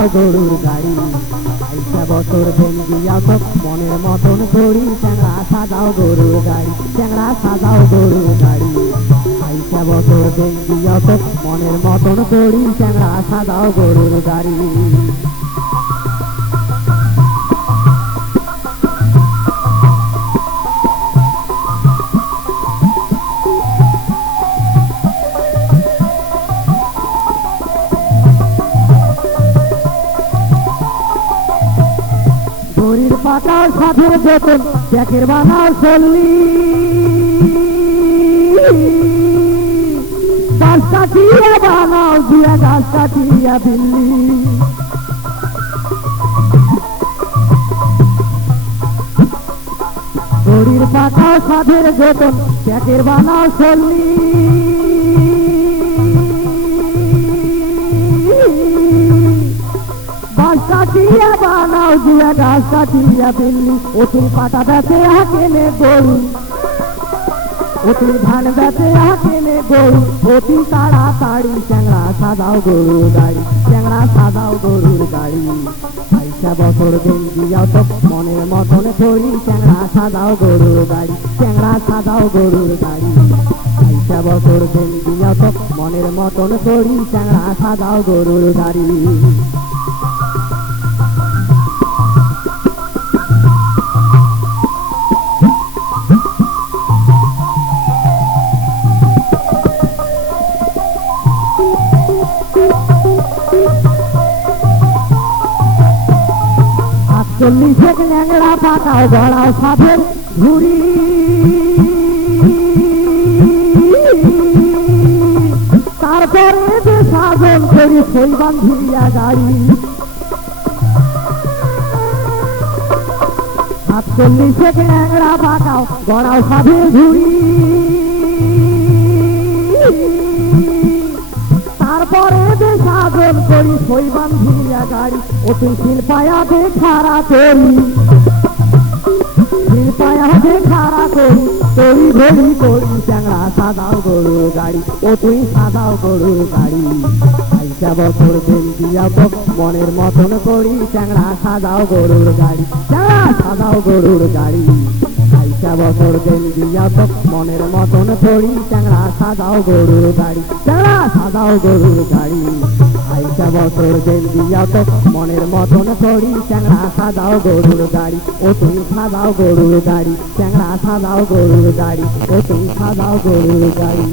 সাজাও গরুর গাড়ি। আইসা বছর ভেঙ্গিয়া সব মনের মতন করি, চ্যাংড়া সাজাও গরুর গাড়ি, চ্যাংড়া সাজাও গরুর গাড়ি। আইসা বছর ভেঙ্গিয়া সব মনের মতন করি, চ্যাংড়া সাজাও গরুর গাড়ি। ঘড়ির পাতার সাথে যতন ব্যাকের বানাও চললি, গাছ কাটিয়া বানাও দিয়া গাছ কাটিয়া দিল্লি। ঘড়ির পাতার সাথে যতন ব্যাকের বানাও চললি, গাছ কাটিয়া বানাও দিয়া গাছ কাটিয়া দিল্লি। ওতুল পাতা বেঁচে হাকেনে গরু, ওতুল ধান বেঁচে হাকেনে গরু, অতি তাড়াতাড়ি চ্যাংড়া সাজাও গরুর গাড়ি, চ্যাংড়া সাজাও গরুর গাড়ি। আইসা বছর ভেঙ্গিয়া সব মনের মতন করি, চ্যাংড়া সাজাও গরুর গাড়ি, চ্যাংড়া সাজাও গরুর গাড়ি। আইসা বছর ভেঙ্গিয়া সব মনের মতন করি, চ্যাংড়া সাজাও গরুর গাড়ি। চল্লিশে ন্যাংরা পাকাও গড়াও সাধের ঘুরি, তারপরে যে সাধন করি সই বান্ধিয়া গাড়ি। ৪৭ ন্যাংরা পাকাও গড়াও সাধের ঘুরি, তারপরে যে সাধন করি সই বান্ধিয়া গাড়ি। অতি শিল্পায়াতে খাড়া করি, শিল্পায়াতে খাড়া করি, তরি ঘড়ি করি, চ্যাংড়া সাজাও গরুর গাড়ি, ও তুই সাজাও গরুর গাড়ি। আইসা বছর ভেঙ্গিয়া সব মনের মতন করি, চ্যাংড়া সাজাও গরুর গাড়ি, চ্যাংড়া সাজাও গরুর গাড়ি। আইসা বছর ভেঙ্গিয়া সব মনের মতন করি, চ্যাংড়া সাজাও গরুর গাড়ি, চ্যাংড়া সাজাও গরুর গাড়ি। আইসা বছর ভেঙ্গিয়া সব মনের মতন করি, চ্যাংড়া সাজাও গরুর গাড়ি, ও তুই সাজাও গরুর গাড়ি, চ্যাংড়া সাজাও গরুর গাড়ি, ও তুই সাজাও গরুর গাড়ি।